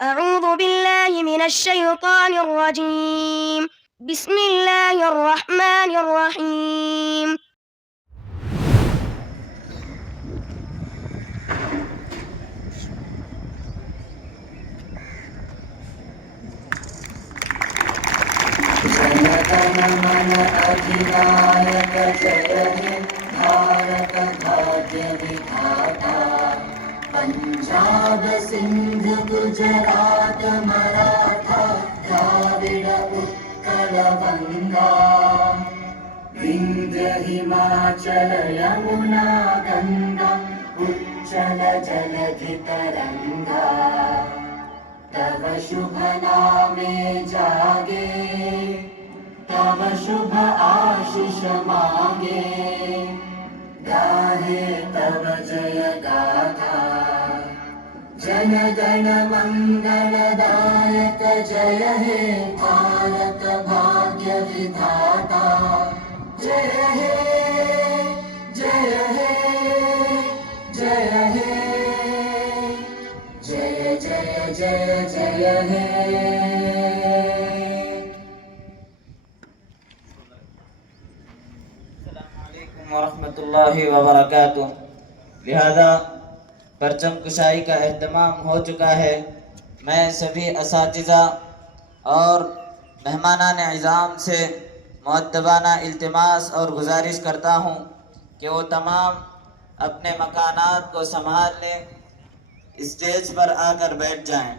أعوذ بالله من الشيطان الرجيم. بسم الله الرحمن الرحيم. जनगणमन अधिनायक जय हे भारत भाग्य विधाता। पंजाब सिंध गुजरात मराठा द्राविड उत्कल गंगा। विंध्य हिमाचल यमुना गंगा उच्चल जलधि तरंगा। तव शुभ नामे जागे तव शुभ आशीष मांगे। गाहे तव जय गाथा जन गण मंगल दायक जय हे भारत भाग्य विधाता। जय हे जय हे जय हे जय जय जय जय हे। वरहमतुल्लाहि वबरकातुह। लिहाजा परचम कुशाई का एहतमाम हो चुका है। मैं सभी असातिज़ा और मेहमानान इज़ाम से मुअद्दबाना इल्तिमास और गुजारिश करता हूँ कि वो तमाम अपने मकानात को संभाल लें, स्टेज पर आकर बैठ जाएं।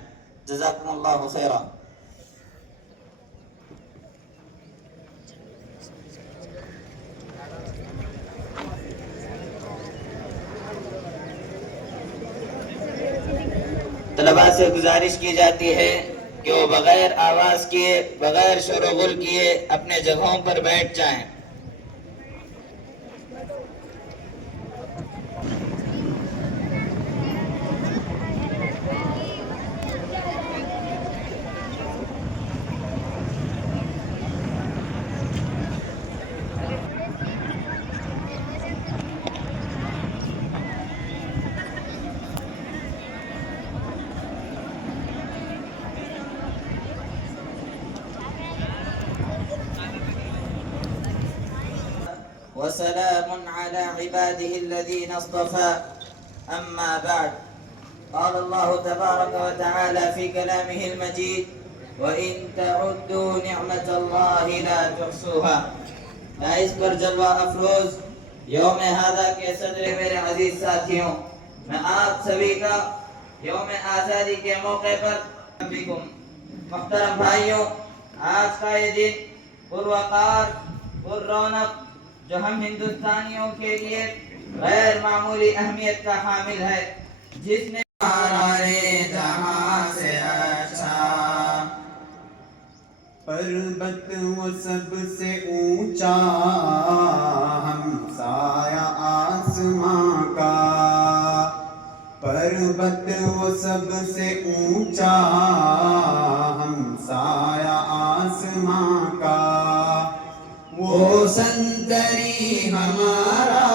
जज़ाकुमुल्लाहु खैरा। तलबा से गुजारिश की जाती है कि वो बगैर आवाज़ किए, बगैर शोरगुल किए अपने जगहों पर बैठ जाएं। وسلام على عباده الذين اصطفى أما بعد. قال الله تبارك وتعالى في كلامه المجيد: وإن تعدوا نعمة الله لا تحصوها. اس پر جلوہ افروز یوم ہادہ کے صدر میرے عزیز ساتھیوں، میں آپ سبھی کا یوم آزادی کے موقع پر محترم بھائیوں، آج کا یہ دن پروقار پر رونق جو ہم ہندوستانیوں کے لیے غیر معمولی اہمیت کا حامل ہے، جس نے جہاں سے اچھا پربت وہ سب سے اونچا ہمسایہ آسماں کا۔ پربت وہ سب سے اونچا ہمسایہ آسماں کا۔ وہ سنتری ہمارا،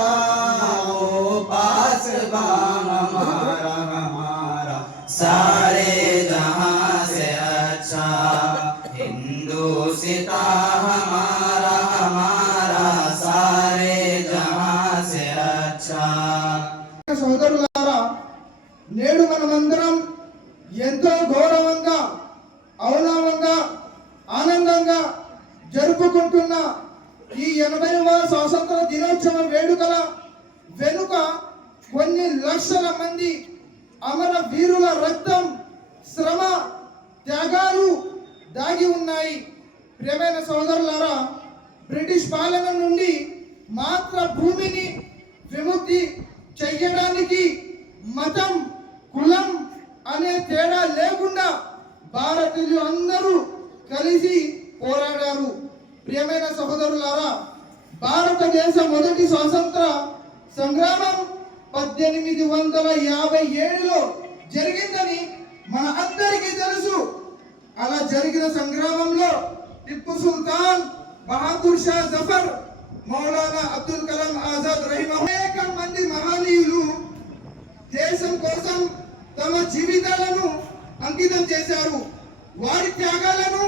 وہ پاسبان ہمارا، ہمارا سارے جہاں سے اچھا ہندوستا ہمارا، ہمارا سارے جہاں سے اچھا۔ సోదరులారా, నేడు మనమందరం ఎంతో గౌరవంగా, ఔనవంగా, ఆనందంగా జరుపుకుంటున్న ఈ 80వ స్వాతంత్ర దినోత్సవ వేడుకల వెనుక కొన్ని లక్షల మంది అమర వీరుల రక్తం, శ్రమ, త్యాగాలు దాగి ఉన్నాయి. ప్రియమైన సోదరులారా, బ్రిటిష్ పాలన నుండి మాతృభూమిని విముక్తి చెయ్యడానికి మతం, కులం అనే తేడా లేకుండా భారతీయులు అందరూ కలిసి పోరాడారు. ప్రియమైన సహోదరులారా, భారతదేశ మొదటి స్వాతంత్ర సంగ్రామం 1857లో జరిగిందని మన అందరికీ తెలుసు. అలా జరిగిన సంగ్రామంలో టిప్పు సుల్తాన్, బహదూర్ షా జఫర్, మౌలానా అబ్దుల్ కలాం ఆజాద్ అనేక మంది మహనీయులు దేశం కోసం తమ జీవితాలను అంకితం చేశారు. వారి త్యాగాలను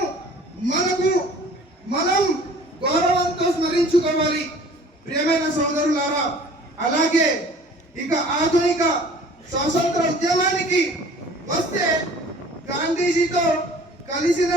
మనం గౌరవంతో స్మరించుకోవాలి. ప్రియమైన సోదరులారా, అలాగే ఇక ఆధునిక స్వాతంత్ర ఉద్యమానికి వస్తే గాంధీజీతో కలిసిన